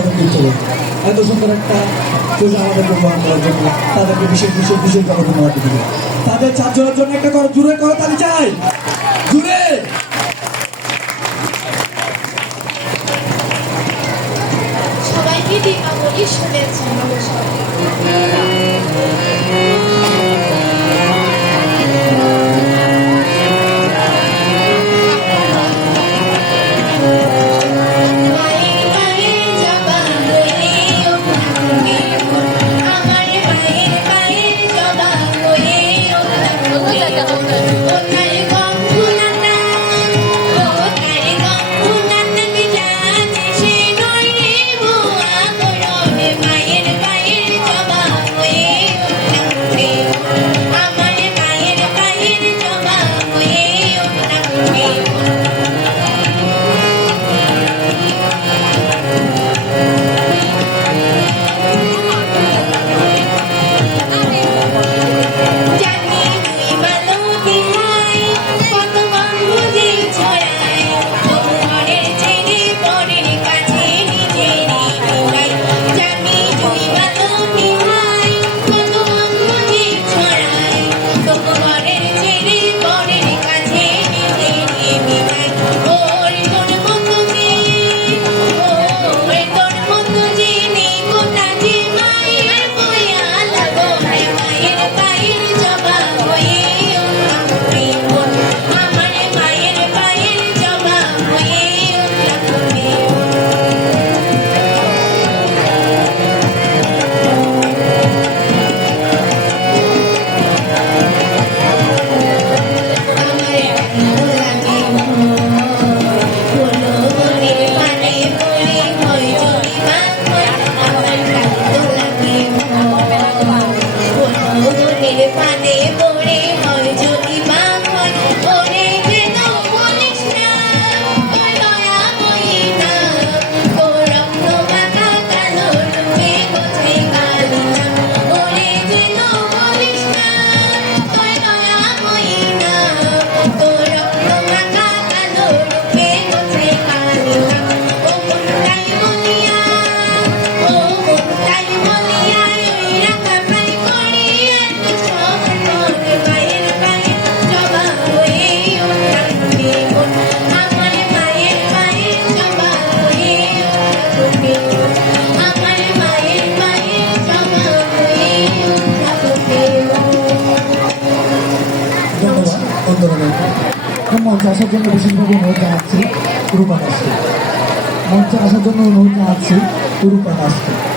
আমাদের চলুন এত সুন্দর একটা পূজা আমাদেরকে উপহার করার জন্য তাদেরকে বিশেষ বিশেষ বিশেষ ভাবে ধন্যবাদ দিতে তাদের চারজনের জন্য একটা জোরে করে তালি চাই জুড়ে সবাইকে দীপাবলি শুনেছেন মঞ্চে আসার জন্য বিশেষভাবে অনুরোধ জানাচ্ছি রূপা দাসকে মঞ্চে আসার জন্য অনুরোধ জানাচ্ছি রূপা দাসকে